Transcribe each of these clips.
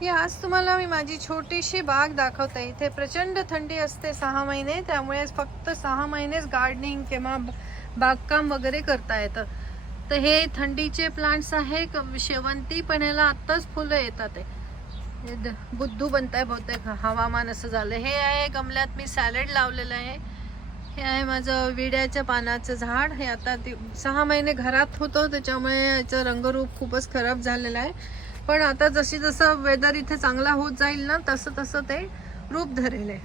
ही आज तुम्हाला मी माझी छोटीशी बाग दाखवते. इथे प्रचंड थंडी असते सहा महिने त्यामुळे फक्त सहा महिनेच गार्डनिंग किंवा बागकाम वगैरे करता येतं. तर हे थंडीचे प्लांट्स आहे क- शेवंती पण ह्याला आत्ताच फुलं येतात हे द- बुद्धू बनताय बहुतेक हवामान असं झालं हे आहे गमल्यात मी सॅलड लावलेलं आहे. हे आहे माझं विड्याच्या पानाचं झाड. हे आता सहा महिने घरात होतं त्याच्यामुळे याचं रंगरूप खूपच खराब झालेलं आहे. पण आता जशी जसं वेदर इथे चांगला होत जाईल ना तसं तसं ते रूप धरेल आहे.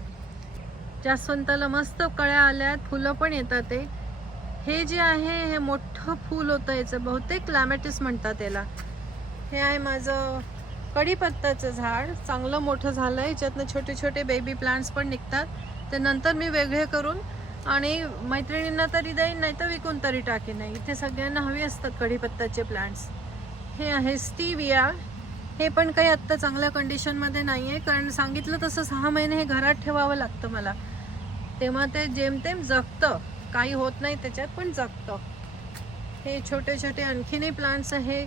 जास्वंताला मस्त कळ्या आल्यात फुलं पण येतात ते. हे जे आहे हे मोठं फूल होतं याचं बहुतेक क्लॅमॅटिस म्हणतात याला. हे आहे माझं कढीपत्त्याचं झाड. चांगलं मोठं झालं आहे याच्यातनं छोटे छोटे बेबी प्लांट्स पण निघतात. ते नंतर मी वेगळे करून आणि मैत्रिणींना तरी देईन नाही तर विकून तरी टाकेन. इथे सगळ्यांना हवी असतात कढीपत्त्याचे प्लांट्स हे आहे स्टीविया. हे पण काही आत्ता चांगल्या कंडिशनमध्ये नाही आहे कारण सांगितलं तसं सहा महिने हे घरात ठेवावं लागतं मला. तेव्हा ते जेमतेम जगतं. काही होत नाही त्याच्यात पण जगतं. हे छोटे छोटे आणखीनही प्लांट्स आहे.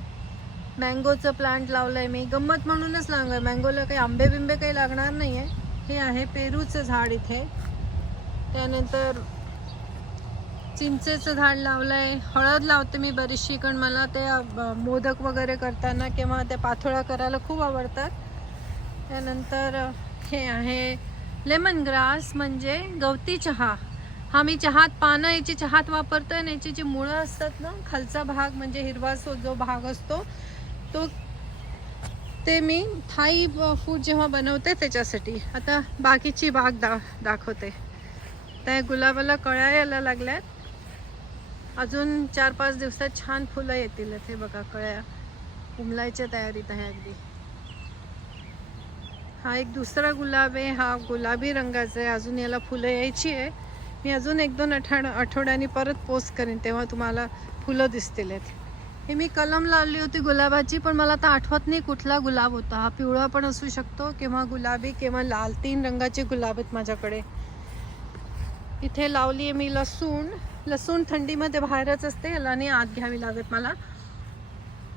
मँगोचं प्लांट लावलं आहे मी. गंमत म्हणूनच लावलं आहे मँगोला काही आंबे बिंबे काही लागणार नाही आहे हे आहे पेरूचं झाड इथे. त्यानंतर चिंचेचं झाड लावलं आहे हळद लावते मी बरीचशी कारण मला ते मोदक वगैरे करताना किंवा त्या पाथोळ्या करायला खूप आवडतात. त्यानंतर हे आहे लेमन ग्रास म्हणजे गवती चहा. हा मी चहात पानं याची चहात वापरतो आणि याची जी मुळं असतात ना खालचा भाग म्हणजे हिरवा जो भाग असतो तो ते मी थाई फूड जेव्हा बनवते त्याच्यासाठी. आता बाकीची बाग दा दाखवते. त्या गुलाबाला कळ्या यायला लागल्यात. अजून चार पाच दिवसात छान फुलं येतील हे बघा कळ्या. उमलायच्या तयारीत आहे अगदी. हा एक दुसरा गुलाब आहे हा गुलाबी रंगाचा आहे. अजून याला फुलं यायची आहे. मी अजून एक दोन आठवड आठवड्यानी परत पोस्ट करेन तेव्हा तुम्हाला फुलं दिसतील आहेत. हे मी कलम लावली होती गुलाबाची पण मला आता आठवत नाही कुठला गुलाब होता. हा पिवळा पण असू शकतो किंवा गुलाबी किंवा लाल. तीन रंगाचे गुलाब आहेत माझ्याकडे. इथे लावली आहे मी लसूण. लसूण थंडीमध्ये बाहेरच असते याला आणि आत घ्यावी लागत मला.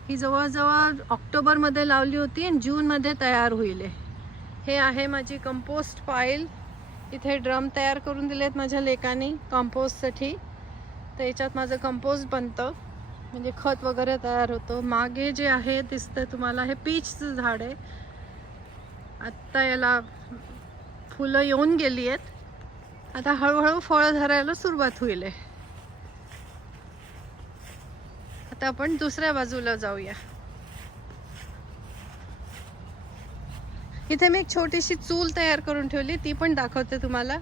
ही जवळजवळ ऑक्टोबरमध्ये लावली होती आणि जूनमध्ये तयार होईल हे. हे आहे माझी कंपोस्ट फाईल इथे ड्रम तयार करून दिलेत माझ्या लेकानी कंपोस्टसाठी तर याच्यात माझं कंपोस्ट बनतं. म्हणजे खत वगैरे तयार होतं. मागे जे आहे दिसतं तुम्हाला हे पीचचं झाड आहे. आत्ता याला फुलं येऊन गेली आहेत. आता हळूहळू फळं धरायला सुरुवात होईल आहे. आता आपण दुसऱ्या बाजूला जाऊया. इथे मी एक छोटीशी चूल तयार करून ठेवली ती पण दाखवते तुम्हाला.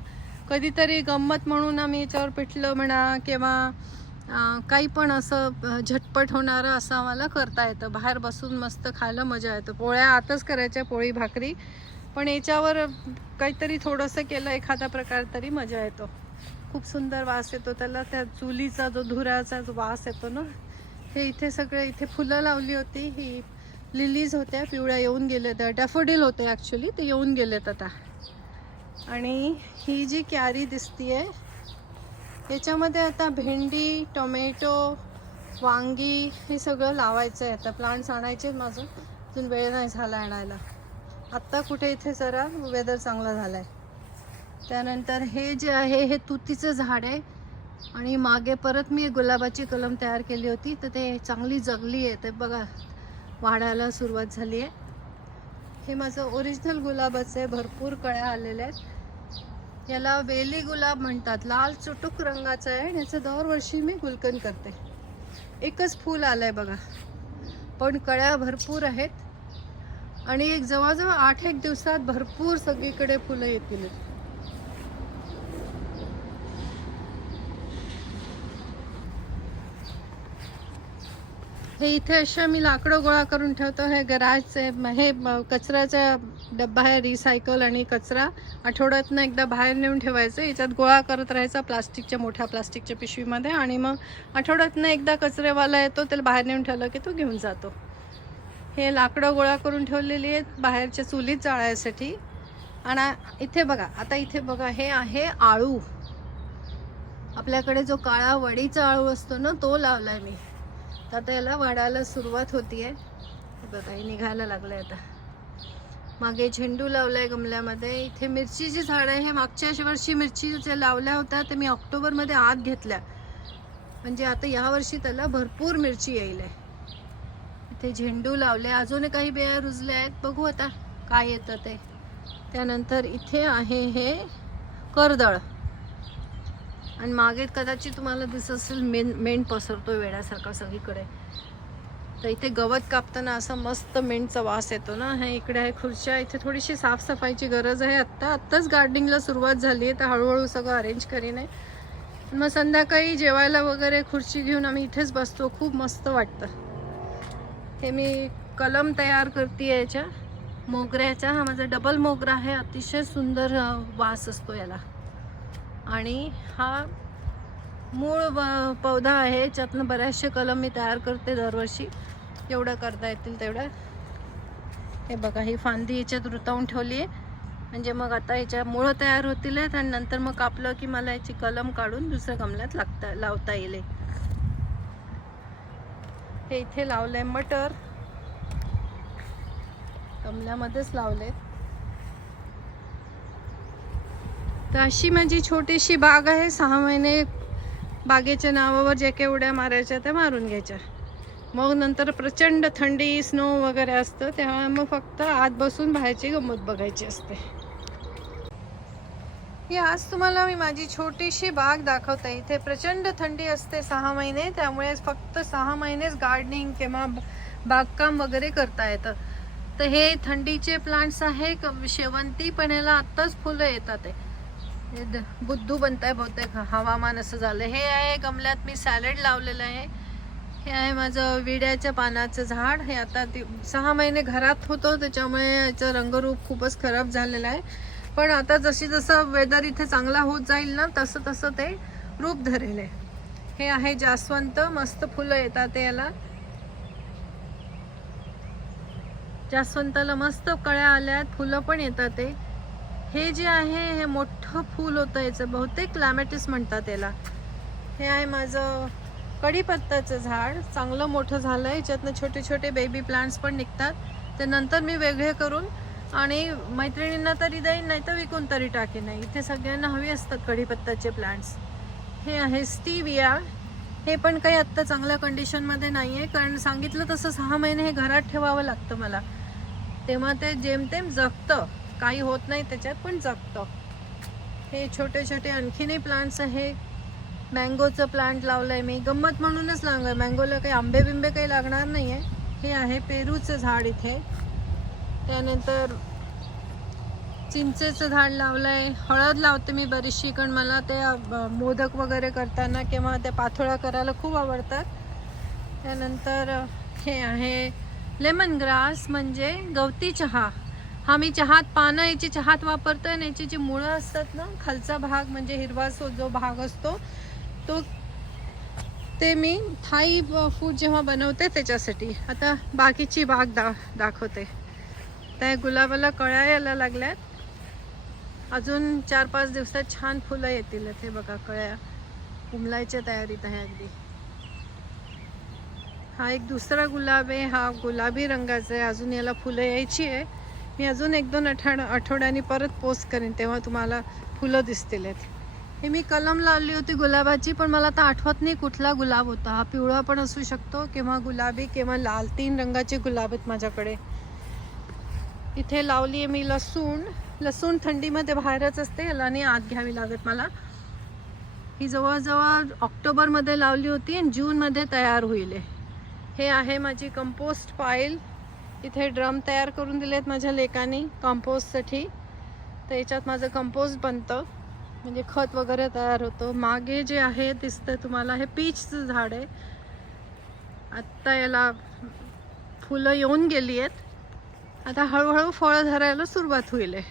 कधीतरी गंमत म्हणून आम्ही याच्यावर पिठलं म्हणा किंवा काही पण असं झटपट होणारं असं आम्हाला करता येतं. बाहेर बसून मस्त खायला मजा येतं. पोळ्या आतच करायच्या पोळी भाकरी. पण याच्यावर काहीतरी थोडंसं केलं एखादा प्रकार तरी मजा येतो. खूप सुंदर वास येतो त्याला त्या चुलीचा जो धुराचा जो वास येतो ना हे इथे सगळे इथे फुलं लावली होती. ही लिलीज होत्या पिवळ्या येऊन गेल्या होत्या डॅफोडिल होते ॲक्च्युली ते येऊन गेलेत आता. आणि ही जी कॅरी दिसतीये याच्यामध्ये आता भेंडी टोमॅटो वांगी हे सगळं लावायचं आहे आता. प्लांट्स आणायचे माझं. अजून वेळ नाही झाला आणायला. आत्ता कुठे इथे जरा वेदर चांगला झाला आहे त्यानंतर हे जे आहे हे तुतीचं झाड आहे. आणि मागे परत मी गुलाबाची कलम तयार केली होती तर ते चांगली जगली आहे. ते बघा वाढायला सुरुवात झाली आहे. हे माझं ओरिजिनल गुलाबाचं आहे भरपूर कळ्या आलेल्या आहेत. याला वेली गुलाब म्हणतात. लाल चुटुक रंगाचं आहे आणि याचं दरवर्षी मी गुलकन करते. एकच फूल आलंय बघा. पण कळ्या भरपूर आहेत. आणि एक जवळजवळ आठ एक दिवसात भरपूर सगळीकडे फुलं येतील. हे इथे असे मी लाकडं गोळा करून ठेवतो. हे गराजचे हे कचऱ्याचा डब्बा आहे रिसायकल आणि कचरा. आठवड्यातनं एकदा बाहेर नेऊन ठेवायचं. याच्यात गोळा करत राहायचा प्लास्टिकच्या मोठ्या प्लास्टिकच्या पिशवीमध्ये. आणि मग आठवड्यातनं एकदा कचरेवाला येतो त्याला बाहेर नेऊन ठेवलं की तो घेऊन जातो. हे लाकडं गोळा करून ठेवलेली आहेत बाहेरच्या चुलीत जाळायसाठी. आणि इथे बघा आता इथे बघा हे आहे आळू. आपल्याकडे जो काळा वडीचा आळू असतो ना तो लावला आहे मी. आता याला वाढायला सुरुवात होतीये. बघा हे निघायला लागलंय आता. मागे झेंडू लावलाय गमल्यामध्ये. इथे मिरचीची झाड आहे. हे मागच्या वर्षी मिरची ज्या लावल्या होत्या ते मी ऑक्टोबरमध्ये आत घेतल्या. म्हणजे आता या वर्षी त्याला भरपूर मिरची येईल आहे. इथे झेंडू लावले. अजून काही बिया रुजल्या आहेत. बघू आता काय येतं ते. त्यानंतर इथे आहे हे करदळ. आणि मागे कदाचित तुम्हाला दिसत असेल मेन मेंढ पसरतो वेड्यासारखा सगळीकडे. तर इथे गवत कापताना असा मस्त मेंढचा वास येतो ना. हे इकडे आहे खुर्च्या इथे थोडीशी साफसफाईची गरज आहे. आत्ता आत्ताच गार्डनिंगला सुरुवात झाली आहे तर हळूहळू सगळं अरेंज करीन आहे. मग संध्याकाळी जेवायला वगैरे खुर्ची घेऊन आम्ही इथेच बसतो. खूप मस्त वाटतं. हे मी कलम तयार करते याच्या. मोगऱ्याचा हा माझा डबल मोगरा आहे. अतिशय सुंदर वास असतो याला. आणि हा मूळ व- पौधा आहे याच्यातनं बऱ्याचशे कलम मी तयार करते दरवर्षी. जेवढं करता येतील तेवढं. हे बघा ही फांदी याच्यात रुतावून ठेवली आहे म्हणजे मग आता याच्या मुळं तयार होतील आहेत आणि नंतर मग कापलं की मला याची कलम काढून दुसऱ्या गमल्यात लागता लावता येईल हे. हे इथे लावलंय मटर. गमल्यामध्येच लावले तर अशी माझी छोटीशी बाग आहे. सहा महिने बागेच्या नावावर जे काही उड्या मारायच्या त्या मारून घ्यायच्या. मग नंतर प्रचंड थंडी स्नो वगैरे असतं. तेव्हा मग फक्त आत बसून बाहेरची गंमत बघायची असते. ही आज तुम्हाला मी माझी छोटीशी बाग दाखवते. इथे प्रचंड थंडी असते सहा महिने. त्यामुळे फक्त सहा महिनेच गार्डनिंग किंवा बागकाम वगैरे करता येतं. तर हे थंडीचे प्लांट्स आहे क- शेवंती पण याला आत्ताच फुलं येतात. आहे बुद्धू बनताय बहुतेक. हवामान असं झालं हे आहे गमल्यात मी सॅलड लावलेलं आहे. हे आहे माझं विड्याच्या पानाचं झाड. हे आता ते सहा महिने घरात होतं त्याच्यामुळे याचं रंगरूप खूपच खराब झालेलं आहे. पण आता जशी जसं वेदर इथे चांगला होत जाईल ना तसं तसं ते रूप धरेल आहे. हे आहे जास्वंत. मस्त फुलं येतात याला. जास्वंताला मस्त कळ्या आल्यात. फुलं पण येतात ते. हे जे आहे हे मोठं फूल होतं याचं बहुतेक क्लॅमॅटिस म्हणतात याला. हे आहे माझं कढीपत्त्याचं झाड. चांगलं मोठं झालं आहे याच्यातनं छोटे छोटे बेबी प्लांट्स पण निघतात. ते नंतर मी वेगळे करून आणि मैत्रिणींना तरी देईन नाही तर विकून तरी टाकेन. नाही इथे सगळ्यांना हवी असतात कढीपत्त्याचे प्लांट्स हे आहे स्टीविया. हे पण काही आत्ता चांगल्या कंडिशनमध्ये नाही आहे कारण सांगितलं तसं सहा महिने हे घरात ठेवावं लागतं मला. तेव्हा ते जेमतेम जगतं. काही होत नाही त्याच्यात पण जगतं. हे छोटे छोटे आणखीनही प्लांट्स आहे मँगोचं प्लांट लावलं आहे मी. गंमत म्हणूनच लावलंय. मँगोला काही आंबे बिंबे काही लागणार नाही आहे हे आहे पेरूचं झाड इथे. त्यानंतर चिंचेचं झाड लावलं आहे हळद लावते मी बरीचशी कारण मला ते मोदक वगैरे करताना किंवा त्या पाथोळ्या करायला खूप आवडतात. त्यानंतर हे आहे लेमन ग्रास म्हणजे गवती चहा. हा मी चहात पानं याची चहात वापरतो आणि याची जी मुळं असतात ना खालचा भाग म्हणजे हिरवा सो जो भाग असतो तो ते मी थाई फूड जेव्हा बनवते त्याच्यासाठी. आता बाकीची बाग दा दाखवते. त्या गुलाबाला कळ्या यायला लागल्यात. अजून चार पाच दिवसात छान फुलं येतील ते बघा कळ्या. उमलायच्या तयारीत आहे अगदी. हा एक दुसरा गुलाब आहे. हा गुलाबी रंगाचा आहे. अजून याला फुलं यायची आहे. मी अजून एक दोन आठवड आठवड्यांनी परत पोस्ट करेन तेव्हा तुम्हाला फुलं दिसतील आहेत. हे मी कलम लावली होती गुलाबाची पण मला आता आठवत नाही कुठला गुलाब होता. हा पिवळा पण असू शकतो किंवा गुलाबी किंवा लाल. तीन रंगाचे गुलाब आहेत माझ्याकडे. इथे लावली आहे मी लसूण. लसूण थंडीमध्ये बाहेरच असते याला नाही आत घ्यावी लागत मला. ही जवळजवळ ऑक्टोबरमध्ये लावली होती आणि जूनमध्ये तयार होईल हे. हे आहे माझी कंपोस्ट पाईल इथे ड्रम तयार करून दिलेत माझ्या लेकाने कंपोस्टसाठी. तर याच्यात माझं कंपोस्ट बनतं. म्हणजे खत वगैरे तयार होतं. मागे जे आहे दिसतं तुम्हाला हे पीचचं झाड आहे. आत्ता याला फुलं येऊन गेली आहेत आता हळूहळू फळं धरायला सुरुवात होईल आहे.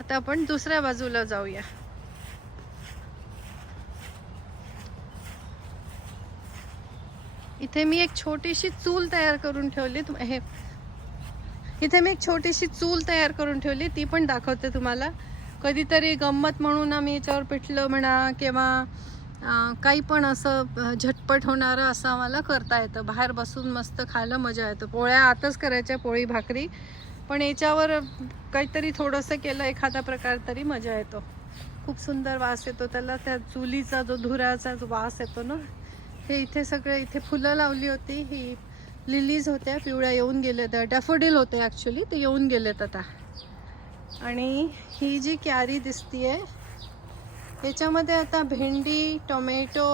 आता आपण दुसऱ्या बाजूला जाऊया. इथे मी एक छोटीशी चूल तयार करून ठेवली. हे. इथे मी एक छोटीशी चूल तयार करून ठेवली. ती पण दाखवते तुम्हाला. कधीतरी गंमत म्हणून आम्ही याच्यावर पिठलं म्हणा किंवा काही पण असं झटपट होणारं असं आम्हाला करता येतं. बाहेर बसून मस्त खायला मजा येतं. पोळ्या आताच करायच्या पोळी भाकरी. पण याच्यावर काहीतरी थोडंसं केलं एखादा प्रकार तरी मजा येतो. खूप सुंदर वास येतो त्याला. त्या चुलीचा जो धुराचा जो वास येतो ना हे इथे सगळं इथे फुलं लावली होती. ही लिलीज होत्या पिवळ्या येऊन गेल्या त्या. डॅफोडिल होते ॲक्च्युली ते येऊन गेलेत आता. आणि ही जी कॅरी दिसतीये याच्यामध्ये आता भेंडी टोमॅटो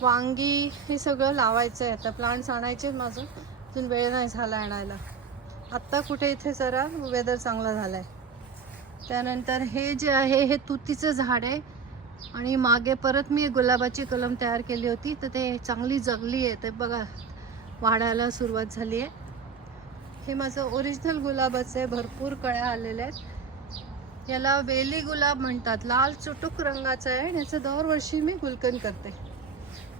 वांगी हे सगळं लावायचं आहे आता. प्लांट्स आणायचे माझं. अजून वेळ नाही झाला आणायला. आत्ता कुठे इथे जरा वेदर चांगला झाला आहे त्यानंतर हे जे आहे हे तुतीचं झाड आहे. आणि मागे परत मी गुलाबाची कलम तयार केली होती तर ते चांगली जगली आहे. ते बघा वाढायला सुरुवात झाली आहे. हे माझं ओरिजिनल गुलाबाचं आहे भरपूर कळ्या आलेल्या आहेत. याला वेली गुलाब म्हणतात. लाल चुटूक रंगाचा आहे आणि याचं दरवर्षी मी गुलकन करते.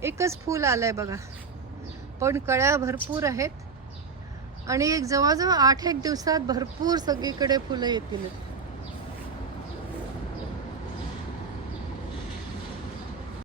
एकच फूल आलं आहे बघा. पण कळ्या भरपूर आहेत. आणि एक जवळजवळ आठ एक दिवसात भरपूर सगळीकडे फुलं येतील.